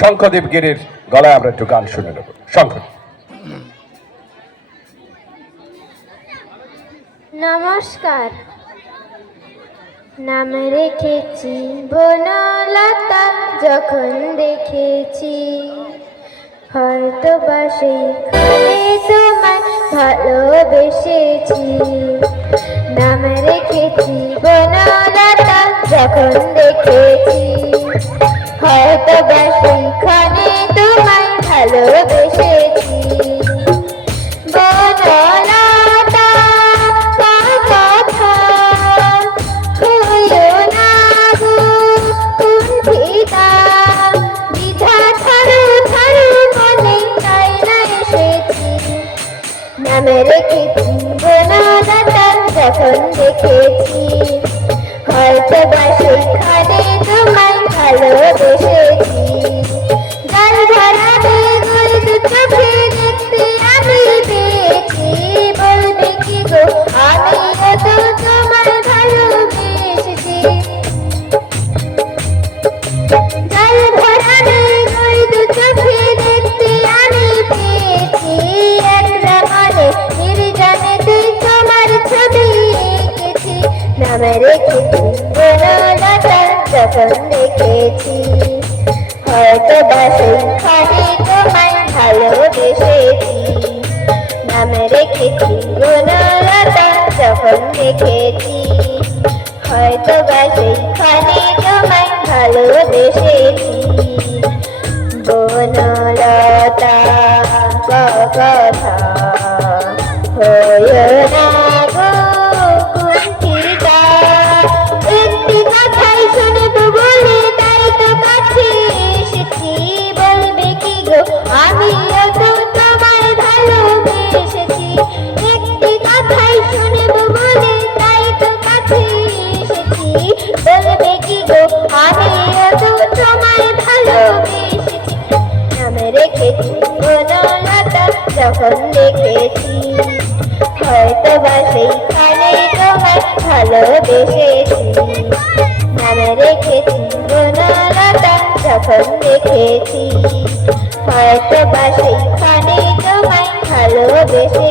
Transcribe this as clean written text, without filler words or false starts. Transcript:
শঙ্খদেব গিরির গলায় আমরা একটু গান শুনে নেব। শঙ্খদেব। নমস্কার। নাম রেখেছি বনলতা, যখন দেখেছি হয়তো বা সেইখানে তোমায় ভালোবেসেছি। নাম রেখেছি বনলতা, যখন দেখেছি হয়তো বা সেইখানে তোমায় ভালোবেসেছি। বনলতা কথা হইও না গো কুণ্ঠিতা, দ্বিধা থারু থারু মনে তাই না এসেছি। নাম রেখেছি বনলতা, যখন দেখেছি হয়তো বা সেইখানে তোমায় ভালোবেসেছি। জল ভরা মেঘের দু চোখে দেখতে আমি পেয়েছি, বলবে কি গো আমিও তো তোমায় ভালোবেসেছি। জল ভরা মেঘের দু চোখে দেখতে আমি পেয়েছি, একটা মনে নির্জনেতে তোমার ছবি এঁকেছি। নাম রেখেছি বনলতা, যখন দেখেছি হয়তো বা সেইখানে তোমায় ভালোবেসেছি। নাম রেখেছি বনলতা, যখন দেখেছি হয়তো বা সেইখানে তোমায় ভালোবেসেছি। বনলতা কথা হইও না গো কুণ্ঠিতা, একটি কথাই শুনবো বলে তাই তো কাছে এসেছি। বলবে কি গো আমিও তো তোমায় ভালোবেসেছি। একটি কথাই শুনবো বলে তাই তো কাছে এসেছি। বলবে কি গো আমিও তো তোমায় ভালোবেসেছি। নাম রেখেছি বনলতা, যখন দেখেছি হয়তো বা সেইখানে তোমায় ভালোবেসেছি। নাম রেখেছি বনলতা, যখন দেখেছি হয়তো বা সেইখানে তোমায় ভালোবেসেছি।